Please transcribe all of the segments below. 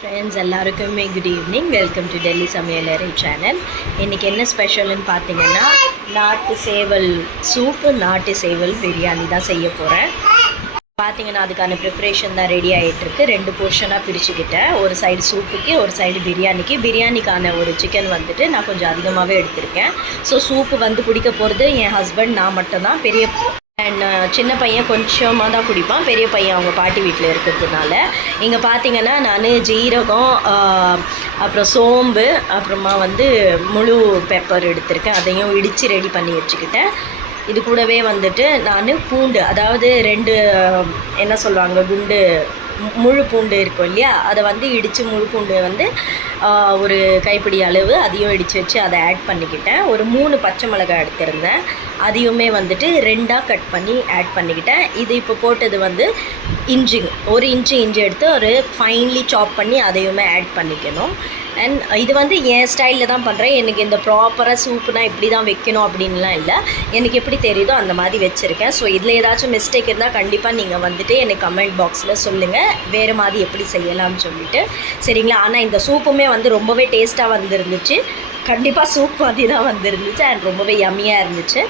Friends எல்லாருக்குமே good evening. Welcome to Delhi சமையலறை channel. இன்றைக்கி என்ன ஸ்பெஷல்னு பார்த்தீங்கன்னா நாட்டு சேவல் சூப்பு, நாட்டு சேவல் பிரியாணி தான் செய்ய போகிறேன். பார்த்தீங்கன்னா அதுக்கான ப்ரிப்ரேஷன் தான் ரெடி ஆகிட்டுருக்கு. 2 போர்ஷனாக பிரிச்சுக்கிட்டேன். ஒரு சைடு சூப்புக்கு, ஒரு சைடு பிரியாணிக்கு. பிரியாணிக்கான ஒரு சிக்கன் வந்துட்டு நான் கொஞ்சம் அதிகமாகவே எடுத்திருக்கேன். ஸோ சூப்பு வந்து குடிக்க போகிறது என் ஹஸ்பண்ட், நான் மட்டும்தான். பெரிய அண்ட் சின்ன பையன் கொஞ்சமாக தான் குடிப்பான். பெரிய பையன் அவங்க பாட்டி வீட்டில் இருக்கிறதுனால. இங்கே பார்த்தீங்கன்னா நான் ஜீரகம், அப்புறம் சோம்பு, அப்புறமா வந்து முழு பெப்பர் எடுத்திருக்கேன். அதையும் இடித்து ரெடி பண்ணி வச்சுக்கிட்டேன். இது கூடவே வந்துட்டு நான் பூண்டு, அதாவது 2 என்ன சொல்லுவாங்க, முழு பூண்டு இருக்கும் இல்லையா, அதை வந்து இடித்து முழு பூண்டு வந்து ஒரு கைப்பிடி அளவு அதையும் இடித்து வச்சு அதை ஆட் பண்ணிக்கிட்டேன். ஒரு 3 பச்சை மிளகாய் எடுத்திருந்தேன், அதையுமே வந்துட்டு 2ஆக கட் பண்ணி ஆட் பண்ணிக்கிட்டேன். இது இப்போ போட்டது வந்து இஞ்சி, 1 இன்ச்சு இஞ்சி எடுத்து ஒரு ஃபைன்லி சாப் பண்ணி அதையுமே ஆட் பண்ணிக்கணும். அண்ட் இது வந்து என் ஸ்டைலில் தான் பண்ணுறேன். எனக்கு இந்த ப்ராப்பராக சூப்புனா இப்படி தான் வைக்கணும் அப்படின்லாம் இல்லை. எனக்கு எப்படி தெரியுதோ அந்த மாதிரி வச்சுருக்கேன். ஸோ இதில் ஏதாச்சும் மிஸ்டேக் இருந்தால் கண்டிப்பாக நீங்கள் வந்துட்டு எனக்கு கமெண்ட் பாக்ஸில் சொல்லுங்கள், வேறு மாதிரி எப்படி செய்யலாம்னு சொல்லிவிட்டு. சரிங்களா? ஆனால் இந்த சூப்புமே வந்து ரொம்பவே டேஸ்ட்டாக வந்துருந்துச்சு. கண்டிப்பாக சூப் மாதிரி தான் வந்துருந்துச்சு. அண்ட் ரொம்பவே யம்மியாக இருந்துச்சு.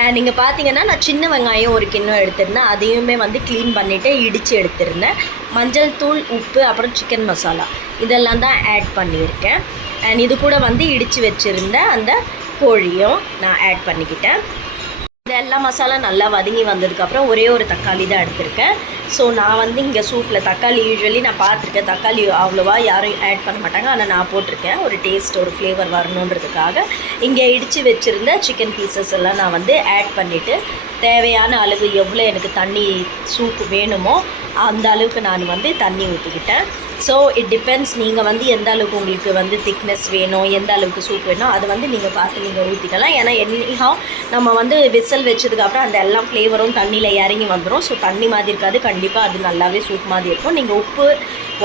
அண்ட் நீங்கள் பார்த்தீங்கன்னா நான் சின்ன வெங்காயம் 1 கிண்ணம் எடுத்திருந்தேன். அதையுமே வந்து க்ளீன் பண்ணிவிட்டு இடித்து எடுத்திருந்தேன். மஞ்சள் தூள், உப்பு, அப்புறம் சிக்கன் மசாலா இதெல்லாம் தான் ஆட் பண்ணியிருக்கேன். அண்ட் இது கூட வந்து இடித்து வச்சுருந்த அந்த கோழியும் நான் ஆட் பண்ணிக்கிட்டேன். இது எல்லா மசாலா நல்லா வதங்கி வந்ததுக்கப்புறம் ஒரே ஒரு தக்காளி தான் எடுத்திருக்கேன். ஸோ நான் வந்து இங்கே சூப்பில் தக்காளி யூஸ்வலி நான் பார்த்துருக்கேன், தக்காளி அவ்வளோவா யாரும் ஆட் பண்ண மாட்டாங்க. ஆனால் நான் போட்டிருக்கேன், ஒரு டேஸ்ட், ஒரு ஃப்ளேவர் வரணுன்றதுக்காக. இங்கே இடித்து வச்சுருந்த சிக்கன் பீசஸ் எல்லாம் நான் வந்து ஆட் பண்ணிவிட்டு தேவையான அளவு எவ்வளோ எனக்கு தண்ணி சூப்பு வேணுமோ அந்த அளவுக்கு நான் வந்து தண்ணி ஊற்றிக்கிட்டேன். ஸோ இட் டிபெண்ட்ஸ், நீங்கள் வந்து எந்த அளவுக்கு உங்களுக்கு வந்து திக்னஸ் வேணும், எந்த அளவுக்கு சூப் வேணும், அது வந்து நீங்கள் பார்த்து நீங்கள் ஊற்றிக்கலாம். ஏன்னா எனிஹாவ் நம்ம வந்து விசில் வச்சதுக்கப்புறம் அந்த எல்லா ஃப்ளேவரும் தண்ணியில் இறங்கி வந்துடும். ஸோ தண்ணி மாதிரி இருக்காது, கண்டிப்பாக அது நல்லாவே சூப் மாதிரி இருக்கும். நீங்கள் உப்பு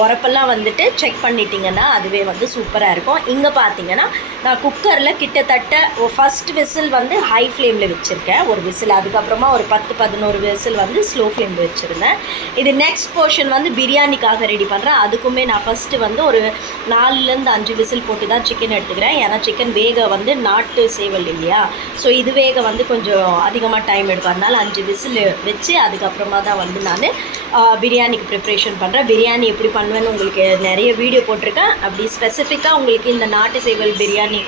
உரப்பெல்லாம் வந்துட்டு செக் பண்ணிட்டீங்கன்னா அதுவே வந்து சூப்பராக இருக்கும். இங்கே பார்த்தீங்கன்னா நான் குக்கரில் கிட்டத்தட்ட ஃபஸ்ட் விசில் வந்து ஹை ஃப்ளேமில் வச்சுருக்கேன், ஒரு விசில். அதுக்கப்புறமா ஒரு 10-11 விசில் வந்து ஸ்லோ ஃப்ளேமில் வச்சுருந்தேன். இது நெக்ஸ்ட் போர்ஷன் வந்து பிரியாணிக்காக ரெடி பண்ணுறேன். அதுக்குமே நான் ஃபஸ்ட்டு வந்து ஒரு 4-5 விசில் போட்டு தான் சிக்கன் எடுத்துக்கிறேன். ஏன்னா சிக்கன் வேக வந்து நாட்டு சேவல் இல்லையா, ஸோ இது வேக வந்து கொஞ்சம் அதிகமாக டைம் எடுக்கும். அதனால் 5 விசில் வச்சு அதுக்கப்புறமா தான் வந்து நான் பிரியாணிக்கு ப்ரிப்ரேஷன் பண்ணுறேன். பிரியாணி எப்படி பண்ணுவேன்னு உங்களுக்கு நிறைய வீடியோ போட்டிருக்கேன். அப்படி ஸ்பெசிஃபிக்காக உங்களுக்கு இந்த நாட்டு சேவல் பிரியாணி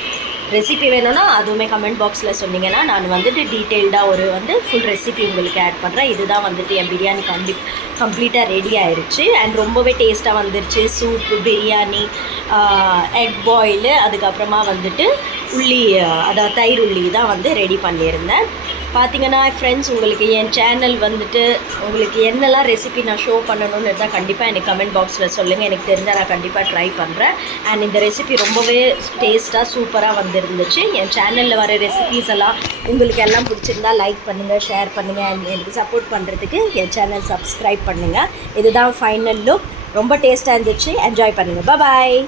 ரெசிபி வேணும்னா அதுவுமே கமெண்ட் பாக்ஸில் சொன்னீங்கன்னா நான் வந்துட்டு டீட்டெயில்டாக ஒரு வந்து ஃபுல் ரெசிபி உங்களுக்கு ஆட் பண்ணுறேன். இதுதான் வந்துட்டு என் பிரியாணி கம்ப்ளீட்டாக ரெடி ஆயிடுச்சு. அண்ட் ரொம்பவே டேஸ்ட்டாக வந்துருச்சு. சூப்பு, பிரியாணி, எக் பாயிலு, அதுக்கப்புறமா வந்துட்டு உள்ளி, அதாவது தயிர் உள்ளி தான் வந்து ரெடி பண்ணியிருந்தேன். பார்த்தீங்கன்னா ஃப்ரெண்ட்ஸ், உங்களுக்கு என் சேனல் வந்துட்டு உங்களுக்கு என்னெல்லாம் ரெசிபி நான் ஷோ பண்ணணும்னு இருந்தால் கண்டிப்பாக எனக்கு கமெண்ட் பாக்ஸில் சொல்லுங்கள். எனக்கு தெரிஞ்சால் நான் கண்டிப்பாக ட்ரை பண்ணுறேன். அண்ட் இந்த ரெசிபி ரொம்பவே டேஸ்ட்டாக சூப்பராக வந்துருந்துச்சு. என் சேனலில் வர ரெசிபீஸ் எல்லாம் உங்களுக்கு எல்லாம் பிடிச்சிருந்தா லைக் பண்ணுங்கள், ஷேர் பண்ணுங்கள். அண்ட் எனக்கு சப்போர்ட் பண்ணுறதுக்கு என் சேனல் சப்ஸ்கிரைப் பண்ணுங்கள். இதுதான் ஃபைனல் லுக். ரொம்ப டேஸ்ட்டாக இருந்துச்சு. என்ஜாய் பண்ணுங்கள். பாய்.